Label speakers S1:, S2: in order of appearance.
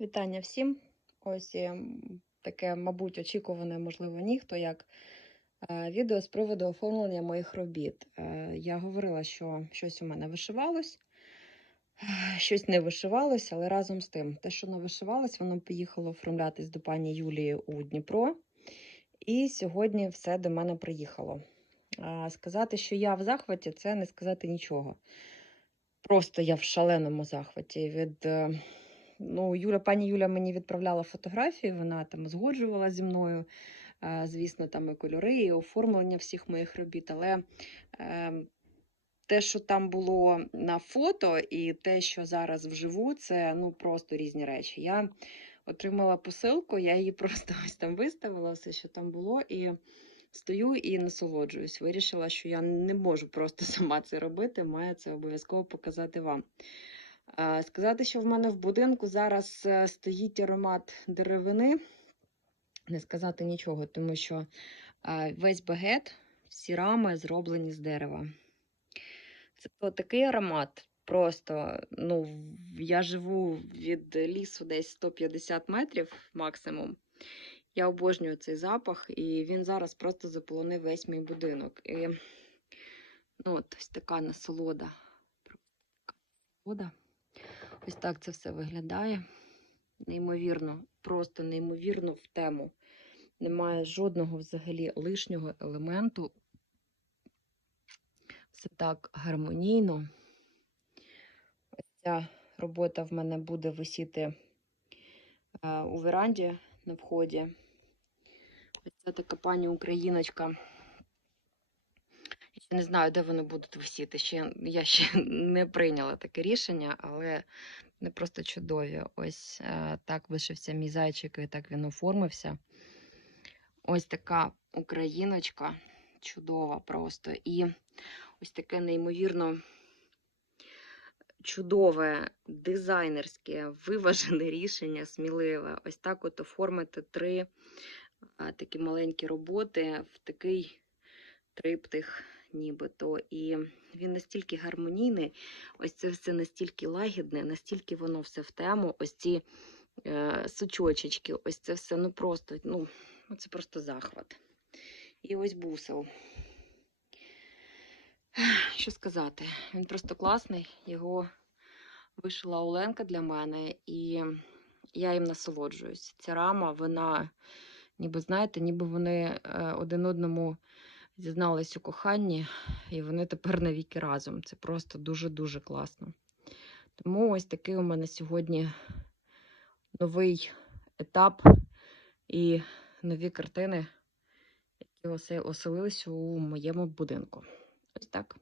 S1: Вітання всім. Ось ем, таке, мабуть, очікуване, можливо, ніхто як е, відео з приводу оформлення моїх робіт. Е, Я говорила, що щось у мене вишивалось, е, щось не вишивалось, але разом з тим, те, що не вишивалось, воно поїхало оформлятись до пані Юлії у Дніпро. І сьогодні все до мене приїхало. Сказати, що я в захваті, це не сказати нічого. Просто я в шаленому захваті від. Ну, Юля, пані Юля мені відправляла фотографії, вона там згоджувала зі мною, е, звісно, там і кольори, і оформлення всіх моїх робіт. Але е, те, що там було на фото, і те, що зараз вживу, це ну просто різні речі. Я отримала посилку, я її просто ось там виставила, все, що там було, і стою і насолоджуюсь. Вирішила, що я не можу просто сама це робити, маю це обов'язково показати вам. Сказати, що в мене в будинку зараз е, стоїть аромат деревини, не сказати нічого, тому що весь багет, всі рами зроблені з дерева. Це такий аромат. Просто, ну, я живу від лісу десь 150 метрів максимум. Я обожнюю цей запах, і він зараз просто заполонив весь мій будинок. І, ну, ось така насолода. Насолода. Ось так це все виглядає. Неймовірно, просто неймовірно в тему. Немає жодного взагалі лишнього елементу. Все так гармонійно. Ось ця робота в мене буде висіти е, у веранді на вході. Ось ця така пані україночка. Я не знаю, де вони будуть висіти. Ще, я ще не прийняла таке рішення, але вони просто чудові. Ось е, так вишився мій зайчик, і так він оформився. Ось така україночка, чудова просто. І ось таке неймовірно чудове, дизайнерське, виважене рішення, сміливе. Ось так от оформити три а, такі маленькі роботи в такий триптих, нібито. І він настільки гармонійний, ось це все настільки лагідне, настільки воно все в тему. Ось ці е, сучочечки, ось це все, ну просто, ну, це просто захват. І ось бусел. Що сказати? Він просто класний. Його вишила Оленка для мене, і я їм насолоджуюсь. Ця рама, вона, ніби знаєте, ніби вони е, один одному зізнались у коханні, і вони тепер навіки разом. Це просто дуже-дуже класно. Тому ось такий у мене сьогодні новий етап і нові картини, які осе- оселилися у моєму будинку. Ось так.